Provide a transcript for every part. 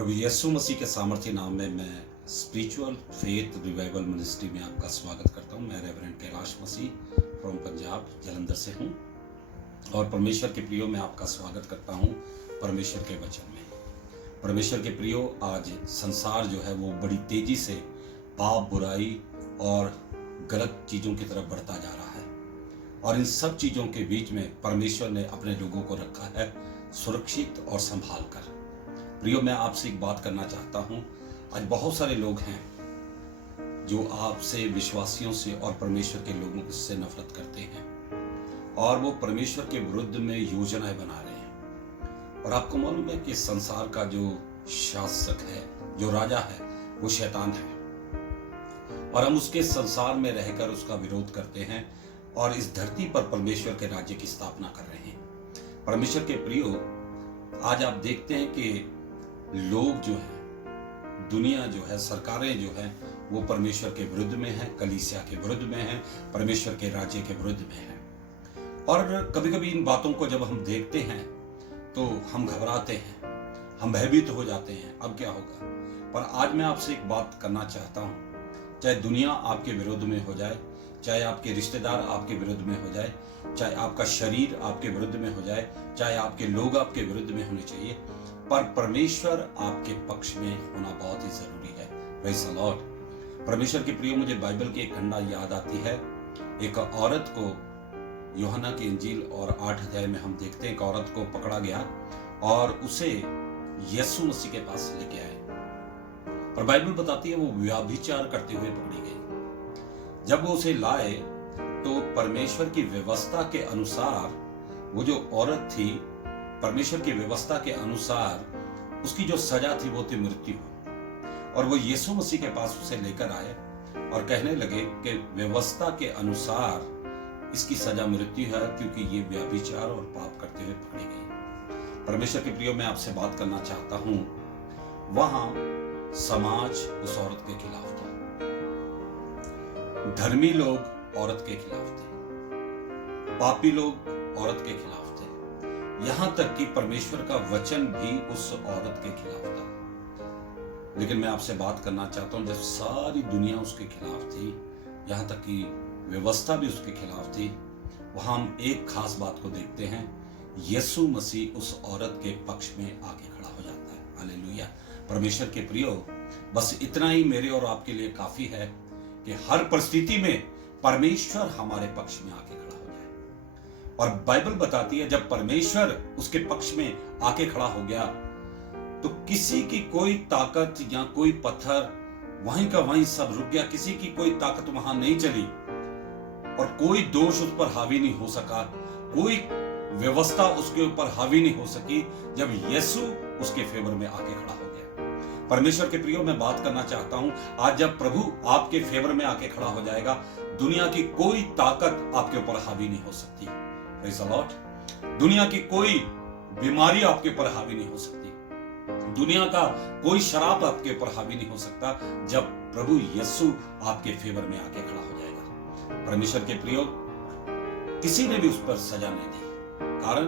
प्रभु यीशु मसीह के सामर्थ्य नाम में मैं स्पिरिचुअल फेथ रिवाइवल मिनिस्ट्री में आपका स्वागत करता हूं। मैं reverend Kailash Masih from Punjab Jalandhar से हूं और परमेश्वर के प्रियो में आपका स्वागत करता हूं परमेश्वर के वचन में। परमेश्वर के प्रियो, आज संसार जो है वो बड़ी तेजी से पाप, बुराई और गलत चीज़ों की तरफ बढ़ता जा रहा है और इन सब चीज़ों के बीच में परमेश्वर ने अपने लोगों को रखा है सुरक्षित और संभाल कर। प्रियो, मैं आपसे एक बात करना चाहता हूं। आज बहुत सारे लोग हैं जो आपसे, विश्वासियों से और परमेश्वर के लोगों से नफरत करते हैं और वो परमेश्वर के विरुद्ध में योजनाएं बना रहे हैं। और आपको मालूम है कि संसार का जो शासक है, जो राजा है, वो शैतान है और हम उसके संसार में रहकर उसका विरोध करते हैं और इस धरती पर परमेश्वर के राज्य की स्थापना कर रहे हैं। परमेश्वर के प्रियो, आज आप देखते हैं कि लोग जो हैं, दुनिया जो है, सरकारें जो हैं, वो परमेश्वर के विरुद्ध में हैं, कलीसिया के विरुद्ध में हैं, परमेश्वर के राज्य के विरुद्ध में हैं। और कभी कभी इन बातों को जब हम देखते हैं तो हम घबराते हैं, हम भयभीत हो जाते हैं, अब क्या होगा। पर आज मैं आपसे एक बात करना चाहता हूँ। चाहे दुनिया आपके विरुद्ध में हो जाए, चाहे आपके रिश्तेदार आपके विरुद्ध में हो जाए, चाहे आपका शरीर आपके विरुद्ध में हो जाए, चाहे आपके लोग आपके विरुद्ध में होने चाहिए, पर परमेश्वर आपके पक्ष में होना बहुत ही जरूरी है। Praise the Lord. परमेश्वर के प्रियो, मुझे बाइबल की एक खंडा याद आती है। एक औरत को यूहन्ना की इंजील और 8 अध्याय में हम देखते हैं, एक औरत को पकड़ा गया और उसे यीशु मसीह के पास लेके आए। और बाइबल बताती है वो व्यभिचार करते हुए पकड़ी गई। जब वो उसे लाए तो परमेश्वर की व्यवस्था के अनुसार वो जो औरत थी, परमेश्वर की व्यवस्था के अनुसार उसकी जो सजा थी वो थी मृत्यु। और वो यीशु मसीह के पास उसे लेकर आए और कहने लगे कि व्यवस्था के अनुसार इसकी सजा मृत्यु है, क्योंकि ये व्यभिचार और पाप करते हुए पकड़ी गई। परमेश्वर के प्रियो, मैं आपसे बात करना चाहता हूं। वहां समाज उस औरत के खिलाफ था, धर्मी लोग औरत के खिलाफ थे, पापी लोग औरत के खिलाफ थे, यहां तक कि परमेश्वर का वचन भी उस औरत के खिलाफ था। लेकिन मैं आपसे बात करना चाहता हूं, जब सारी दुनिया उसके खिलाफ थी, यहां तक कि व्यवस्था भी उसके खिलाफ थी, वहां हम एक खास बात को देखते हैं। यीशु मसीह उस औरत के पक्ष में आके खड़ा हो जाता है। हालेलुया। परमेश्वर के प्रियो, बस इतना ही मेरे और आपके लिए काफी है कि हर परिस्थिति में परमेश्वर हमारे पक्ष में आके खड़ा हो जाए। और बाइबल बताती है, जब परमेश्वर उसके पक्ष में आके खड़ा हो गया तो किसी की कोई ताकत या कोई पत्थर वहीं का वहीं सब रुक गया। किसी की कोई ताकत वहां नहीं चली और कोई दोष उस पर हावी नहीं हो सका, कोई व्यवस्था उसके ऊपर हावी नहीं हो सकी, जब यीशु उसके फेवर में आके खड़ा हो गया। परमेश्वर के प्रियो, मैं बात करना चाहता हूं, आज जब प्रभु आपके फेवर में आके खड़ा हो जाएगा, दुनिया की कोई ताकत आपके ऊपर हावी नहीं हो सकती। Praise the Lord. दुनिया की कोई बीमारी आपके ऊपर हावी नहीं हो सकती, दुनिया का कोई शराब आपके ऊपर हावी नहीं हो सकता, जब प्रभु यीशु आपके फेवर में आके खड़ा हो जाएगा। परमेश्वर के प्रियो, किसी ने भी उस पर सजा नहीं दी, कारण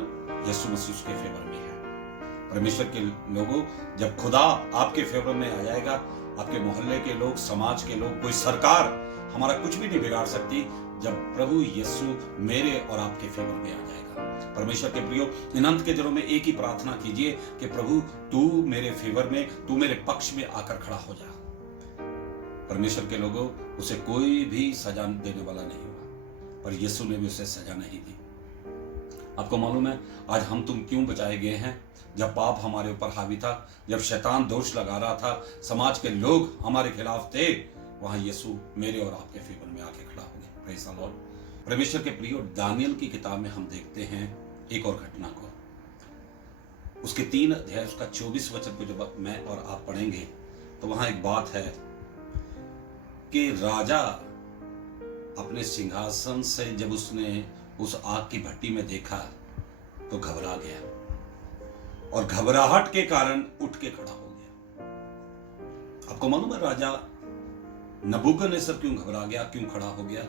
यीशु मसीह उसके फेवर में है। परमेश्वर के लोगों, जब खुदा आपके फेवर में आ जाएगा, आपके मोहल्ले के लोग, समाज के लोग, कोई सरकार हमारा कुछ भी नहीं बिगाड़ सकती, जब प्रभु यीशु मेरे और आपके फेवर में आ जाएगा। परमेश्वर के प्रियो, इन अंत के दिनों में एक ही प्रार्थना कीजिए कि प्रभु तू मेरे फेवर में, तू मेरे पक्ष में आकर खड़ा हो जा। परमेश्वर के लोगों, उसे कोई भी सजा देने वाला नहीं हुआ, पर यीशु ने भी उसे सजा नहीं दी। आपको मालूम है आज हम तुम क्यों बचाए गए हैं? जब पाप हमारे ऊपर हावी था, जब शैतान दोष लगा रहा था, समाज के लोग हमारे खिलाफ थे, वहां यीशु मेरे और आपके फेवर में आके खड़ा हो गया। Praise the Lord. परमेश्वर के प्रियो, दानियल की किताब में हम देखते हैं एक और घटना को। उसके 3 अध्याय, उसका 24 वचन को जब मैं और आप पढ़ेंगे तो वहां एक बात है कि राजा अपने सिंहासन से जब उसने उस आग की भट्टी में देखा तो घबरा गया और घबराहट के कारण उठ के खड़ा हो गया। आपको मालूम है राजा नबूकदनेस्सर क्यों घबरा गया, क्यों खड़ा हो गया?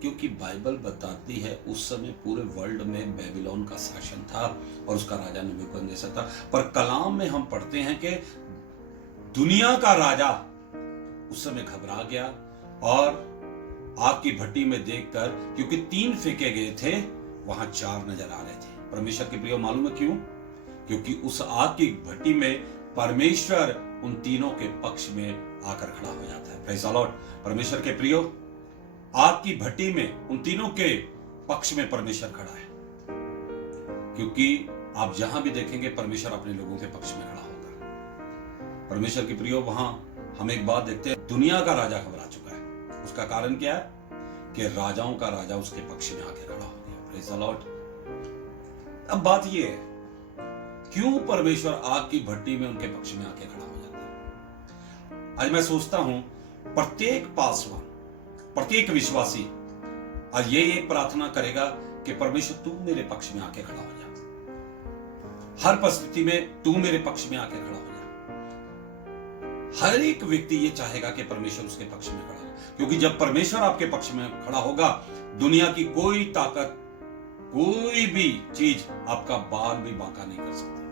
क्योंकि बाइबल बताती है उस समय पूरे वर्ल्ड में बेबीलोन का शासन था और उसका राजा नबूकदनेस्सर था। पर कलाम में हम पढ़ते हैं कि दुनिया का राजा उस समय घबरा गया और आग की भट्टी में देखकर, क्योंकि 3 फेंके गए थे, वहां 4 नजर आ रहे थे। परमेश्वर के प्रियो, मालूम है क्यों? क्योंकि उस आग की भट्टी में परमेश्वर उन तीनों के पक्ष में आकर खड़ा हो जाता है। Praise the Lord. परमेश्वर के प्रियो, आग की भट्टी में उन तीनों के पक्ष में परमेश्वर खड़ा है, क्योंकि आप जहां भी देखेंगे परमेश्वर अपने लोगों के पक्ष में खड़ा होगा। परमेश्वर के प्रियो, वहां हम एक बात देखते हैं, दुनिया का राजा घबरा चुका है। उसका कारण क्या है? कि राजाओं का राजा उसके पक्ष में आके खड़ा हो गया। Praise the Lord. अब बात यह है, क्यों परमेश्वर आग की भट्टी में उनके पक्ष में आके खड़ा हो जाता है? आज मैं सोचता हूं प्रत्येक पासवान, प्रत्येक विश्वासी आज ये एक प्रार्थना करेगा कि परमेश्वर तू मेरे पक्ष में आके खड़ा हो जा। हर परिस्थिति में तू मेरे पक्ष में आके खड़ा हो जा। हर एक व्यक्ति ये चाहेगा कि परमेश्वर उसके पक्ष में खड़ा हो, क्योंकि जब परमेश्वर आपके पक्ष में खड़ा होगा, दुनिया की कोई ताकत, कोई भी चीज आपका बाल भी बांका नहीं कर सकती।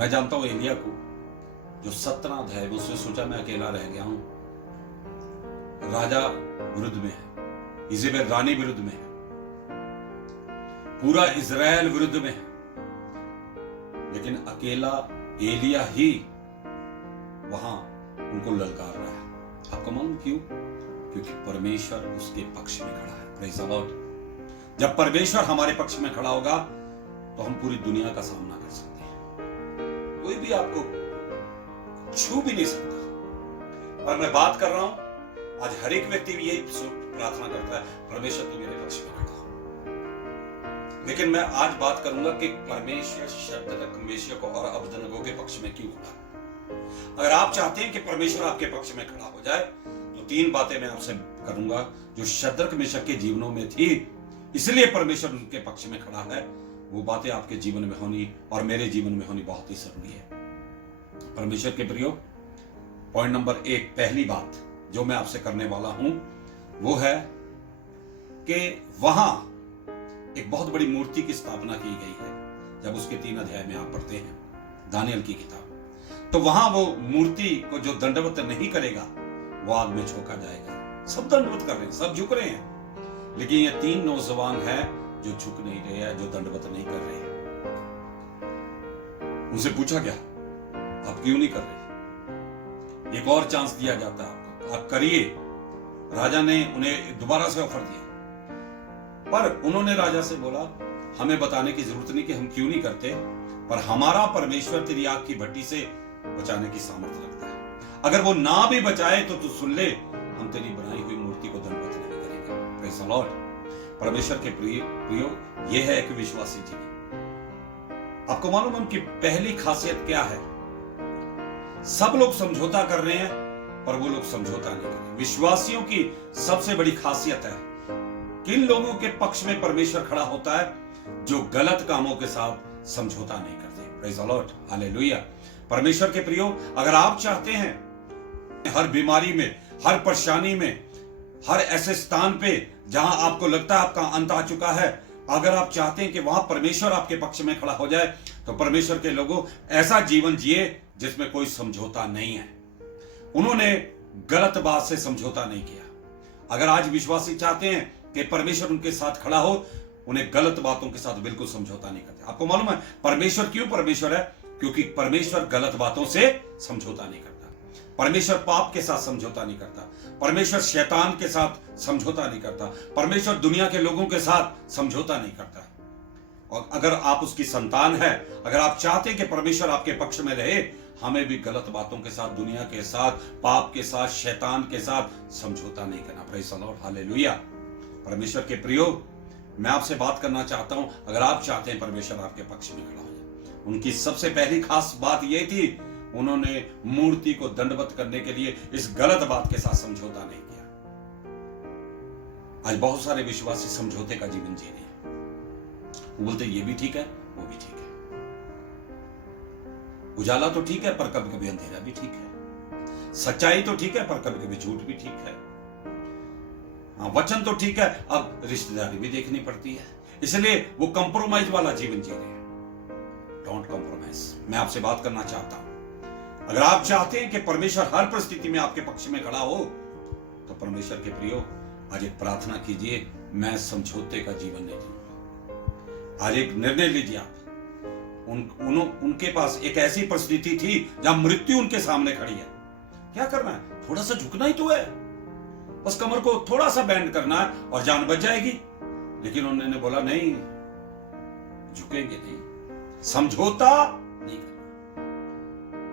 मैं जानता हूं एलिया को, जो 17 अध्याय में उसने सोचा मैं अकेला रह गया हूं, राजा विरुद्ध में है, इजेबेल रानी विरुद्ध में है, पूरा इजराइल विरुद्ध में है, लेकिन अकेला एलिया ही वहां उनको ललकार रहा है। आपको मालूम क्यों? क्योंकि परमेश्वर उसके पक्ष में खड़ा है। Praise the Lord. जब परमेश्वर हमारे पक्ष में खड़ा होगा तो हम पूरी दुनिया का सामना कर सकते हैं। कोई भी आपको छू भी नहीं सकता। और मैं बात कर रहा हूं, आज हर एक व्यक्ति भी यही प्रार्थना करता है, परमेश्वर तू मेरे पक्ष में खड़ा हो। लेकिन मैं आज बात करूंगा कि परमेश्वर शद्रक, मेशक और अबेदनगो के पक्ष में क्यों खड़ा? अगर आप चाहते हैं कि परमेश्वर आपके पक्ष में खड़ा हो जाए, तो 3 बातें मैं आपसे करूंगा जो शद्रक, मेशक के जीवनों में थी, इसलिए परमेश्वर उनके पक्ष में खड़ा है। वो बातें आपके जीवन में होनी और मेरे जीवन में होनी बहुत ही जरूरी है। परमेश्वर के प्रियो, पॉइंट नंबर 1, पहली बात जो मैं आपसे करने वाला हूं वो है कि वहां एक बहुत बड़ी मूर्ति की स्थापना की गई है। जब उसके 3 अध्याय में आप पढ़ते हैं दानियल की किताब, तो वहां वो मूर्ति को जो दंडवत नहीं करेगा वो आग में झोंका जाएगा। सब दंडवत कर रहे हैं, सब झुक रहे हैं, लेकिन ये 3 नौजवान हैं जो झुक नहीं रहे हैं, जो दंडवत नहीं कर रहे हैं। उनसे पूछा गया आप क्यों नहीं कर रहे? एक और चांस दिया जाता है आपको, आप करिए। राजा ने उन्हें दोबारा से ऑफर दिया, पर उन्होंने राजा से बोला हमें बताने की जरूरत नहीं कि हम क्यों नहीं करते, पर हमारा परमेश्वर तेरी आग की भट्टी से बचाने की सामर्थ्य रखता है। अगर वो ना भी बचाए तो तू सुन ले, हम तेरी बनाई हुई मूर्ति को दंडवत नहीं करेंगे। Praise the Lord. परमेश्वर के प्रियो, यह है एक विश्वासी जीवन। आपको मालूम है उनकी पहली खासियत क्या है? सब लोग समझौता कर रहे हैं पर वो लोग समझौता नहीं कर रहे। विश्वासियों की सबसे बड़ी खासियत है, किन लोगों के पक्ष में परमेश्वर खड़ा होता है? जो गलत कामों के साथ समझौता नहीं करते। Praise the Lord, hallelujah. परमेश्वर के प्रियो, अगर आप चाहते हैं हर बीमारी में, हर परेशानी में, हर ऐसे स्थान पे जहां आपको लगता है आपका अंत आ चुका है, अगर आप चाहते हैं कि वहां परमेश्वर आपके पक्ष में खड़ा हो जाए, तो परमेश्वर के लोगों ऐसा जीवन जिए जिसमें कोई समझौता नहीं है। उन्होंने गलत बात से समझौता नहीं किया। अगर आज विश्वासी चाहते हैं कि परमेश्वर उनके साथ खड़ा हो, उन्हें गलत बातों के साथ बिल्कुल समझौता नहीं करते। आपको मालूम है परमेश्वर क्यों परमेश्वर है? क्योंकि परमेश्वर गलत बातों से समझौता नहीं करता। परमेश्वर पाप के साथ समझौता नहीं करता। परमेश्वर शैतान के साथ समझौता नहीं करता। परमेश्वर दुनिया के लोगों के साथ समझौता नहीं करता। और अगर आप उसकी संतान है, अगर आप चाहते हैं कि परमेश्वर आपके पक्ष में रहे, हमें भी गलत बातों के साथ, दुनिया के साथ, पाप के साथ, शैतान के साथ समझौता नहीं करना। Praise the Lord, hallelujah. परमेश्वर के प्रियो, मैं आपसे बात करना चाहता हूं, अगर आप चाहते हैं परमेश्वर आपके पक्ष में खड़ा हो जाए, उनकी सबसे पहली खास बात यह थी, उन्होंने मूर्ति को दंडवत करने के लिए इस गलत बात के साथ समझौता नहीं किया। आज बहुत सारे विश्वासी समझौते का जीवन जी रहे हैं। वो बोलते ये भी ठीक है, वो भी ठीक है, उजाला तो ठीक है पर कभी कभी अंधेरा भी ठीक है, सच्चाई तो ठीक है पर कभी कभी झूठ भी ठीक है, हाँ वचन तो ठीक है, अब रिश्तेदारी भी देखनी पड़ती है। इसलिए वो कंप्रोमाइज वाला जीवन जी रहे हैं। Don't compromise. मैं आपसे बात करना चाहता हूं अगर आप चाहते हैं कि परमेश्वर हर परिस्थिति में आपके पक्ष में खड़ा हो, तो परमेश्वर के प्रियो आज एक प्रार्थना कीजिए, मैं समझौते का जीवन नहीं जीऊंगा। आज एक निर्णय लीजिए आप। उनके पास एक ऐसी परिस्थिति थी जहां मृत्यु उनके सामने खड़ी है। क्या करना है? थोड़ा सा झुकना ही तो है, बस कमर को थोड़ा सा बैंड करना है और जान बच जाएगी। लेकिन उन्होंने बोला नहीं, झुकेंगे नहीं, समझौता नहीं करना।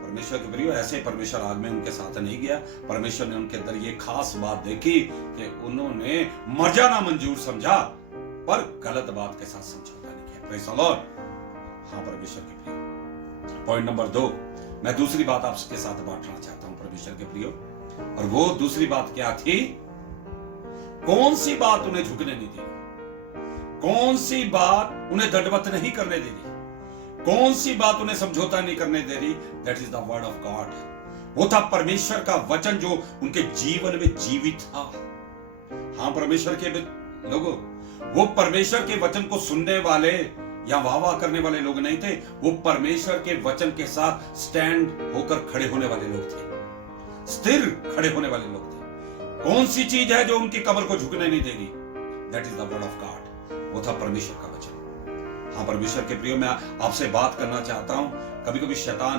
परमेश्वर के प्रियो, ऐसे परमेश्वर आग में उनके साथ नहीं गया। परमेश्वर ने उनके अंदर ये खास बात देखी कि उन्होंने मर जाना मंजूर समझा, पर गलत बात के साथ समझौता नहीं किया। Praise the Lord. हाँ परमेश्वर के प्रियो, पॉइंट नंबर 2, मैं दूसरी बात आपके साथ बांटना चाहता हूं परमेश्वर के प्रियो। और वो दूसरी बात क्या थी? कौन सी बात उन्हें झुकने नहीं दी? कौन सी बात उन्हें दंडवत नहीं करने दे रही? कौन सी बात उन्हें समझौता नहीं करने दे रही? That is the word of God. वो था परमेश्वर का वचन जो उनके जीवन में जीवित था। हाँ परमेश्वर के लोगों, वो परमेश्वर के वचन को सुनने वाले या वाह वाह करने वाले लोग नहीं थे। वो परमेश्वर के वचन के साथ स्टैंड होकर खड़े होने वाले लोग थे, स्थिर खड़े होने वाले लोग थे। कौन सी चीज है जो उनकी कमर को झुकने नहीं देगी? That is the word of God. वो था परमेश्वर का वचन। हाँ परमेश्वर के प्रियो, मैं आपसे बात करना चाहता हूं। कभी कभी शैतान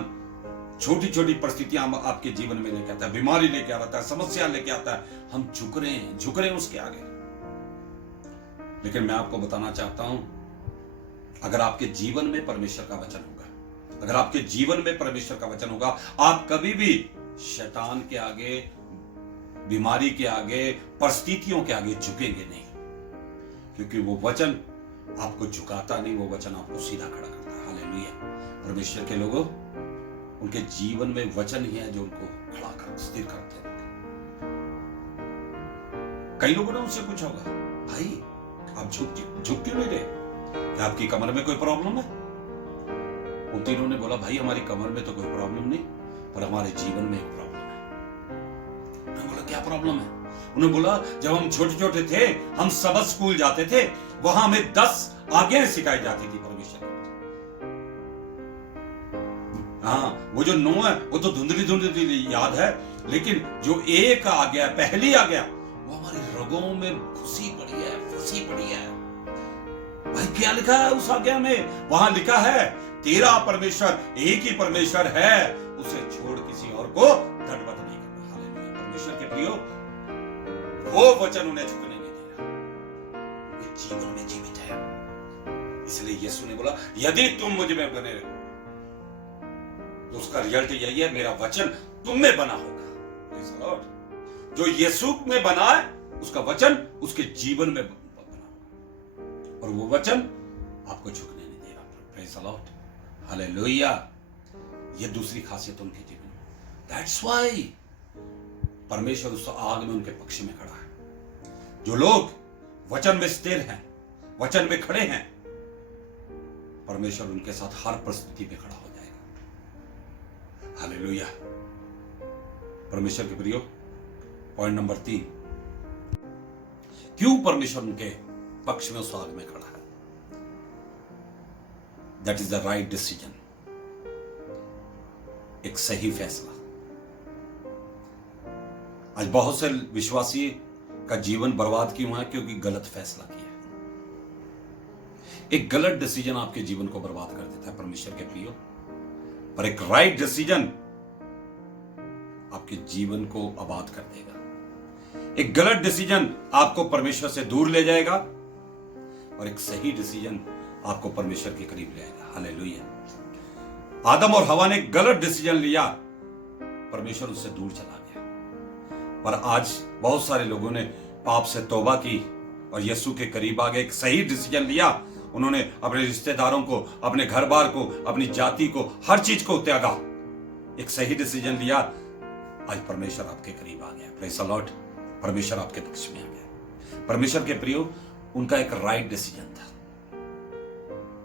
छोटी छोटी परिस्थितियां आपके जीवन में लेके आता है, बीमारी लेके आता है, समस्या लेके आता है। हम झुक रहे हैं उसके आगे। लेकिन मैं आपको बताना चाहता हूं, अगर आपके जीवन में परमेश्वर का वचन होगा, अगर आपके जीवन में परमेश्वर का वचन होगा, आप कभी भी शैतान के आगे, बीमारी के आगे, परिस्थितियों के आगे झुकेंगे नहीं। क्योंकि वो वचन आपको झुकाता नहीं, वो वचन आपको सीधा खड़ा करता है। हालेलुया। परमेश्वर के लोगों, उनके जीवन में वचन ही है जो उनको खड़ा कर स्थिर करते हैं। कई लोगों ने उनसे पूछा होगा, भाई आप झुक क्यों नहीं रहे? क्या आपकी कमर में कोई प्रॉब्लम है? उन तीनों ने बोला, भाई हमारी कमर में तो कोई प्रॉब्लम नहीं, पर हमारे जीवन में एक प्रॉब्लम है। मैं बोला, क्या प्रॉब्लम है? उन्होंने बोला, जब हम छोटे छोटे थे, हम सबक स्कूल जाते थे, वहां हमें 10 आज्ञाएं सिखाई जाती थी परमेश्वर। हाँ, वो जो 9 है वो तो धुंधली धुंधली याद है, लेकिन जो एक आज्ञा, पहली आज्ञा, वो हमारी रगों में घुसी पड़ी है, फंसी पड़ी है। भाई क्या लिखा है उस आज्ञा में? वहां लिखा है, तेरा परमेश्वर एक ही परमेश्वर है, उसे छोड़ किसी और को दंडवत नहीं करना। हालेलुया। परमेश्वर के प्रियो, वो वचन उन्हें झुकने नहीं दे रहा, उनके जीवन में जीवित है। इसलिए यीशु ने बोला, यदि तुम मुझ में बने रहो, तो उसका रिजल्ट यही है, मेरा वचन तुम में बना होगा। जो यीशु में बना है, उसका वचन उसके जीवन में बना, और वो वचन आपको झुकने नहीं देगा। Praise the Lord. हालेलुया। ये दूसरी खासियत उनके जीवन में। दैट्स व्हाई परमेश्वर उस आग में उनके पक्ष में खड़ा है। जो लोग वचन में स्थिर हैं, वचन में खड़े हैं, परमेश्वर उनके साथ हर परिस्थिति में खड़ा हो जाएगा। हालेलुया। परमेश्वर के प्रियो, पॉइंट नंबर 3, क्यों परमेश्वर उनके पक्ष में उस आग में खड़ा है? That is the right decision. एक सही फैसला। आज बहुत से विश्वासी का जीवन बर्बाद क्यों है? क्योंकि गलत फैसला किया। एक गलत डिसीजन आपके जीवन को बर्बाद कर देता है परमेश्वर के प्रियो, पर एक राइट डिसीजन आपके जीवन को आबाद कर देगा। एक गलत डिसीजन आपको परमेश्वर से दूर ले जाएगा, और एक सही डिसीजन आपको परमेश्वर के करीब ले आएगा। हालेलुया। आदम और हवा ने गलत डिसीजन लिया, परमेश्वर उससे दूर चला गया। पर आज बहुत सारे लोगों ने पाप से तौबा की और यीशु के करीब आ गए, एक सही डिसीजन लिया। उन्होंने अपने रिश्तेदारों को, अपने घर बार को, अपनी जाति को, हर चीज को त्यागा। एक सही डिसीजन लिया, आज परमेश्वर आपके करीब आ गया। Praise the Lord. परमेश्वर आपके पक्ष में आ गया। परमेश्वर के प्रियो, उनका एक राइट डिसीजन था।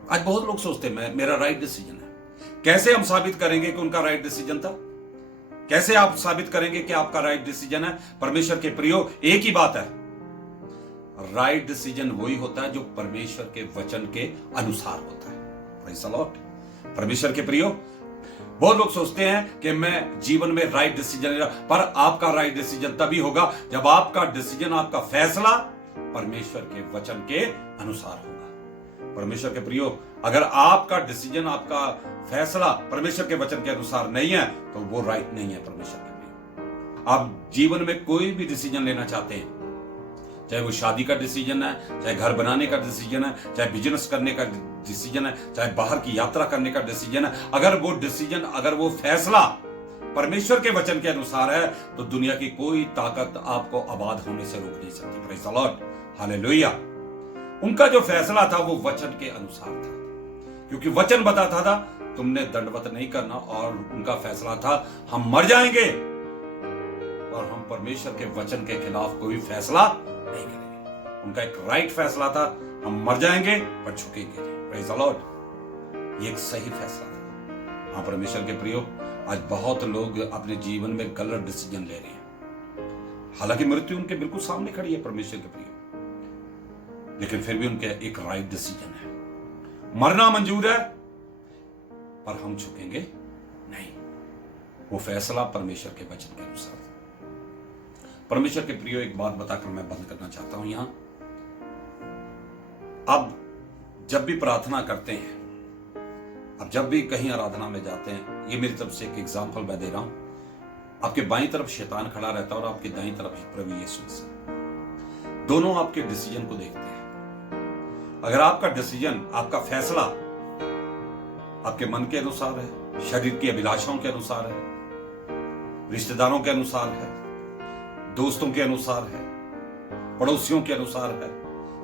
आज बहुत लोग सोचते हैं मेरा राइट डिसीजन है। कैसे हम साबित करेंगे कि उनका राइट डिसीजन था? कैसे आप साबित करेंगे कि आपका राइट डिसीजन है? परमेश्वर के प्रियो, एक ही बात है, राइट डिसीजन वही होता है जो परमेश्वर के वचन के अनुसार होता है। Praise the Lord. परमेश्वर के प्रियो, बहुत लोग सोचते हैं कि मैं जीवन में राइट डिसीजन ले रहा, पर आपका राइट डिसीजन तभी होगा जब आपका डिसीजन, आपका फैसला परमेश्वर के वचन के अनुसार होगा। परमेश्वर के प्रियो, अगर आपका डिसीजन, आपका फैसला परमेश्वर के वचन के अनुसार नहीं है तो वो राइट नहीं है परमेश्वर के प्रियो। आप जीवन में कोई भी डिसीजन लेना चाहते हैं, चाहे वो शादी का डिसीजन है, चाहे घर बनाने का डिसीजन है, चाहे बिजनेस करने का डिसीजन है, चाहे बाहर की यात्रा करने का डिसीजन है, अगर वो डिसीजन, अगर वो फैसला परमेश्वर के वचन के अनुसार है तो दुनिया की कोई ताकत आपको आबाद होने से रोक नहीं सकती। Praise the Lord, hallelujah. उनका जो फैसला था वो वचन के अनुसार था, क्योंकि वचन बताता था तुमने दंडवत नहीं करना, और उनका फैसला था हम मर जाएंगे और हम परमेश्वर के वचन के खिलाफ कोई फैसला नहीं करेंगे। उनका एक राइट फैसला था, हम मर जाएंगे पर झुकेंगे नहीं। प्रेज़ द लॉर्ड, ये एक सही फैसला था। हाँ परमेश्वर के प्रियो, आज बहुत लोग अपने जीवन में गलत डिसीजन ले रहे हैं, हालांकि मृत्यु उनके बिल्कुल सामने खड़ी है परमेश्वर के प्रियो, लेकिन फिर भी उनके एक राइट डिसीजन है। मरना मंजूर है पर हम झुकेंगे नहीं। वो फैसला परमेश्वर के वचन के अनुसार। परमेश्वर के प्रियो, एक बात बताकर मैं बंद करना चाहता हूं यहां। अब जब भी प्रार्थना करते हैं, अब जब भी कहीं आराधना में जाते हैं, ये मेरी तरफ से एक एग्जांपल मैं दे रहा हूं। आपके बाईं तरफ शैतान खड़ा रहता है और आपकी दाईं तरफ प्रभु यीशु मसीह। दोनों आपके डिसीजन को देखते हैं। अगर आपका डिसीजन, आपका फैसला आपके मन के अनुसार है, शरीर की अभिलाषाओं के अनुसार है, रिश्तेदारों के अनुसार है, दोस्तों के अनुसार है, पड़ोसियों के अनुसार है,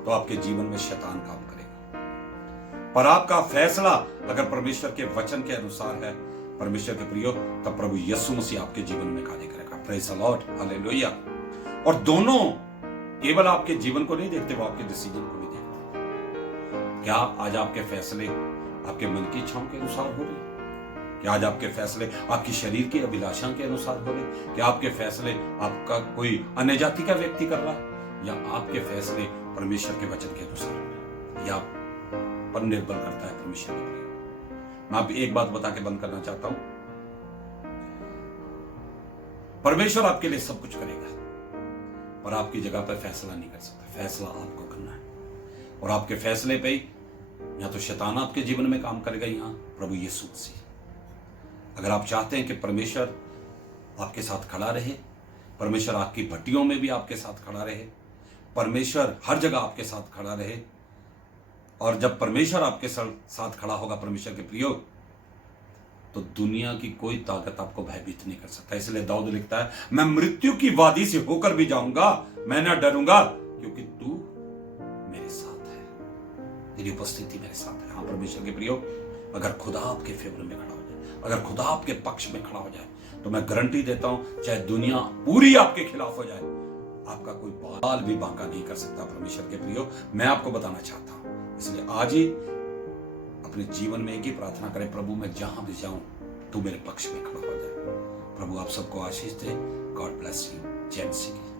तो आपके जीवन में शैतान काम करेगा। पर आपका फैसला अगर परमेश्वर के वचन के अनुसार है, परमेश्वर के प्रियो, तब प्रभु यीशु मसीह आपके जीवन में कार्य करेगा। Praise the Lord, hallelujah. और दोनों केवल आपके जीवन को नहीं देखते, वो आपके डिसीजन को भी देखते। क्या आज आपके फैसले आपके मन की इच्छाओं के अनुसार हो रहे? क्या आज आपके फैसले आपकी शरीर की अभिलाषा के अनुसार हो रहे? क्या आपके फैसले आपका कोई अन्य जाति का व्यक्ति कर रहा है, या आपके फैसले परमेश्वर के वचन के अनुसार हो रहे? या पर निर्भर करता है परमेश्वर के प्रिय। मैं आप एक बात बता के बंद करना चाहता हूं। परमेश्वर आपके लिए सब कुछ करेगा, पर आपकी जगह पर फैसला नहीं कर सकता। फैसला आपको करना है, और आपके फैसले पे ही या तो शैतान आपके जीवन में काम करेगा, या प्रभु यीशु मसीह। अगर आप चाहते हैं कि परमेश्वर आपके साथ खड़ा रहे, परमेश्वर आपकी भट्टियों में भी आपके साथ खड़ा रहे, परमेश्वर हर जगह आपके साथ खड़ा रहे, और जब परमेश्वर आपके साथ खड़ा होगा परमेश्वर के प्रियो, तो दुनिया की कोई ताकत आपको भयभीत नहीं कर सकता। इसलिए दाऊद लिखता है, मैं मृत्यु की वादी से होकर भी जाऊंगा, मैं न डरूंगा, क्योंकि तू मेरे साथ है, तेरी उपस्थिति मेरे साथ है। हाँ परमेश्वर के प्रियो, अगर खुदा आपके फेवर में खड़ा हो जाए, अगर खुदा आपके पक्ष में खड़ा हो जाए, तो मैं गारंटी देता हूं, चाहे दुनिया पूरी आपके खिलाफ हो जाए, आपका कोई बाल भी बांका नहीं कर सकता। परमेश्वर के प्रियो, मैं आपको बताना चाहता हूं, इसलिए आज ही अपने जीवन में एक ही प्रार्थना करें, प्रभु मैं जहां भी जाऊं तू मेरे पक्ष में खड़ा हो जाए। प्रभु आप सबको आशीष दे। God bless you. जय मसीह।